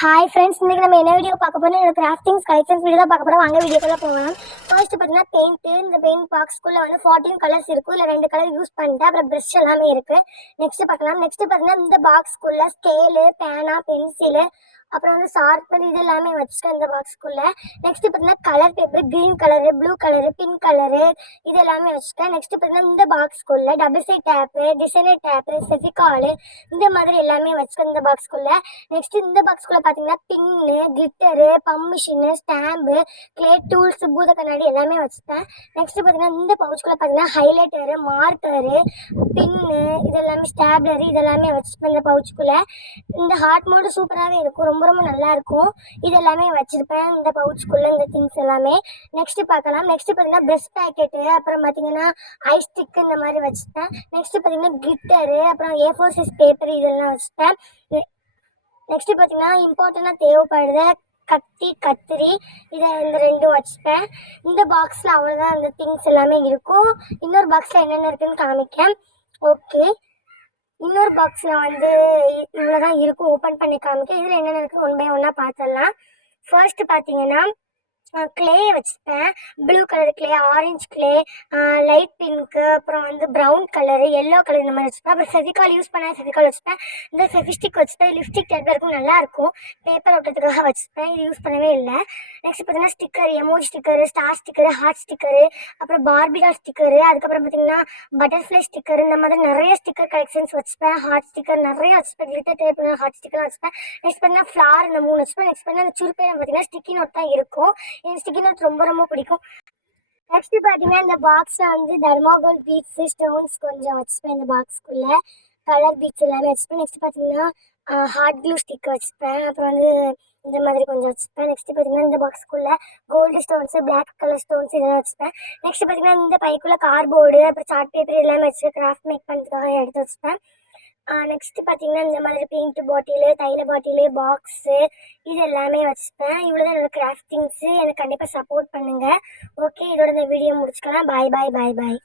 Hi friends, இன்றைக்கி நம்ம என்ன வீடியோ பார்க்க போகிறோம்? என்னோட கிராஃப்டிங்ஸ் கலெக்ஷன்ஸ் வீடியோ தான் பார்க்க போகிறோம். வாங்க வீடியோக்குள்ளே போகலாம். ஃபர்ஸ்ட் பார்த்தீங்கன்னா பெயிண்ட்டு. இந்த பெயிண்ட் பாக்ஸ்க்குள்ளே வந்து 14 கலர்ஸ் இருக்கும். இல்லை 2 கலர் யூஸ் பண்ணிட்டேன். அப்புறம் ப்ரஷ் எல்லாமே இருக்குது. நெக்ஸ்ட்டு பார்க்கலாம். நெக்ஸ்ட்டு பார்த்தீங்கன்னா இந்த பாக்ஸ்க்குள்ளே ஸ்கேலு, பேனா, பென்சிலு, அப்புறம் வந்து ஷார்ப்பர் இது எல்லாமே வச்சுருக்கேன் இந்த பாக்ஸ்க்குள்ளே. நெக்ஸ்ட்டு பார்த்தீங்கன்னா colour paper, green colour, blue colour, pink colour இது எல்லாமே வச்சுருக்கேன். நெக்ஸ்ட்டு பார்த்தீங்கன்னா இந்த பாக்ஸ்க்குள்ளே double side tape, designer tape, Fevicol இந்த மாதிரி எல்லாமே வச்சுருக்கேன் இந்த பாக்ஸ்க்குள்ளே. நெக்ஸ்ட்டு இந்த பாக்ஸ்க்குள்ளே பார்த்தீங்கன்னா pin, glitter, pump machine, stamp, clay tools, பூத கண்ணாடி எல்லாமே வச்சுருக்கேன். நெக்ஸ்ட்டு பார்த்தீங்கன்னா இந்த பவுச்சுக்குள்ளே பார்த்தீங்கன்னா ஹைலைட்டரு, மார்க்கரு, பின்னு இது எல்லாமே, ஸ்டாப்லரு இதெல்லாமே வச்சுருப்பேன் இந்த பவுச்சுக்குள்ளே. இந்த ஹார்ட் மோடு சூப்பராகவே இருக்கும், ரொம்ப ரொம்ப நல்லாயிருக்கும். இது எல்லாமே வச்சுருப்பேன் இந்த பவுச்சுக்குள்ளே, இந்த திங்ஸ் எல்லாமே. நெக்ஸ்ட்டு பார்க்கலாம். நெக்ஸ்ட்டு பார்த்தீங்கன்னா ப்ரெஷ் பேக்கெட்டு, அப்புறம் பார்த்தீங்கன்னா ஐ ஸ்டிக்கு இந்த மாதிரி வச்சுருப்பேன். நெக்ஸ்ட்டு பார்த்தீங்கன்னா கிளிட்டரு, அப்புறம் A4 சைஸ் பேப்பர் இதெல்லாம் வச்சுருப்பேன். நெக்ஸ்ட்டு பார்த்தீங்கன்னா இம்பார்ட்டண்ட்டாக தேவைப்படுற கத்தி, கத்திரி இதை இந்த 2 வச்சுப்பேன். இந்த பாக்ஸில் அவ்வளோதான் அந்த திங்ஸ் எல்லாமே இருக்கும். இன்னொரு பாக்ஸில் என்னென்ன இருக்குதுன்னு காமிக்கேன். ஓகே, இன்னொரு பாக்ஸில் வந்து இவ்வளோ தான் இருக்கும். ஓப்பன் பண்ணி காமிக்க. இதில் என்னென்ன இருக்குது ஒன் பை ஒன்னாக பார்த்துடலாம். ஃபர்ஸ்ட்டு பார்த்தீங்கன்னா கிளே வச்சுப்பேன். Blue colour clay, orange clay, light pink, அப்புறம் வந்து ப்ரௌன் கலரு, எல்லோ கலர் இந்த மாதிரி வச்சுப்பேன். அப்புறம் ஃபெவிகால் யூஸ் பண்ண ஃபெவிகால் வச்சுப்பேன். இந்த ஃபெவிஸ்டிக் வச்சுப்பேன். லிப்ஸ்டிக் டைப்பில் இருக்கும், நல்லாயிருக்கும். பேப்பர் ஒட்டுறதுக்காக வச்சுப்பேன். இது யூஸ் பண்ணவே இல்லை. நெக்ஸ்ட் பார்த்தீங்கன்னா sticker, emoji sticker, star sticker, heart sticker, அப்புறம் பார்பிடால் ஸ்டிக்கரு, அதுக்கப்புறம் பார்த்தீங்கன்னா பட்டர்ஃப்ளை ஸ்டிக்கர் இந்த மாதிரி நிறைய ஸ்டிக்கர் கலெக்ஷன்ஸ் வச்சுப்பேன். ஹார்ட் ஸ்டிக்கர் நிறைய வச்சுப்பேன். கிளிட்டர் டைப் ஹார்ட் ஸ்டிக்கர் வச்சுப்பேன். நெக்ஸ்ட் பார்த்தீங்கன்னா ஃப்ளார் இந்த 3 வச்சுப்பேன். நெக்ஸ்ட் பார்த்தீங்கன்னா அந்த சுருப்பேரம் பார்த்தீங்கன்னா ஸ்டிக்கி நோட் தான் இருக்கும். எனக்கு ஸ்டிக்கி நோட் ரொம்ப ரொம்ப பிடிக்கும். நெக்ஸ்ட் பார்த்தீங்கன்னா இந்த பாக்ஸில் வந்து தர்மாகோல் பீட்ஸு, ஸ்டோன்ஸ் கொஞ்சம் வச்சுப்பேன் இந்த பாக்ஸ்க்குள்ளே. கலர் பீட்ஸ் எல்லாமே வச்சுப்பேன். நெக்ஸ்ட் பார்த்தீங்கன்னா ஹார்ட் க்ளூ ஸ்டிக் வச்சுப்பேன். அப்புறம் வந்து இந்த மாதிரி கொஞ்சம் வச்சுப்பேன். நெக்ஸ்ட் பார்த்தீங்கன்னா இந்த பாக்ஸ்க்குள்ளே gold stones, black colour stones இதெல்லாம் வச்சுப்பேன். நெக்ஸ்ட் பார்த்தீங்கன்னா இந்த பைக்குள்ளே கார்போர்டு, அப்புறம் சார்ட் பேப்பர் எல்லாமே வச்சு கிராஃப்ட் மேக் பண்ணுறதுக்காக எடுத்து வச்சுப்பேன். நெக்ஸ்ட்டு பார்த்தீங்கன்னா இந்த மாதிரி பெயிண்ட் பாட்டிலு, தைல பாட்டிலு, பாக்ஸு இது எல்லாமே வச்சுப்பேன். இவ்வளோ தான் என்னோடய கிராஃப்டிங்ஸு. எனக்கு கண்டிப்பாக சப்போர்ட் பண்ணுங்கள். ஓகே, இதோட இந்த வீடியோ முடிச்சுக்கலாம். பாய் பாய் பாய் பாய்.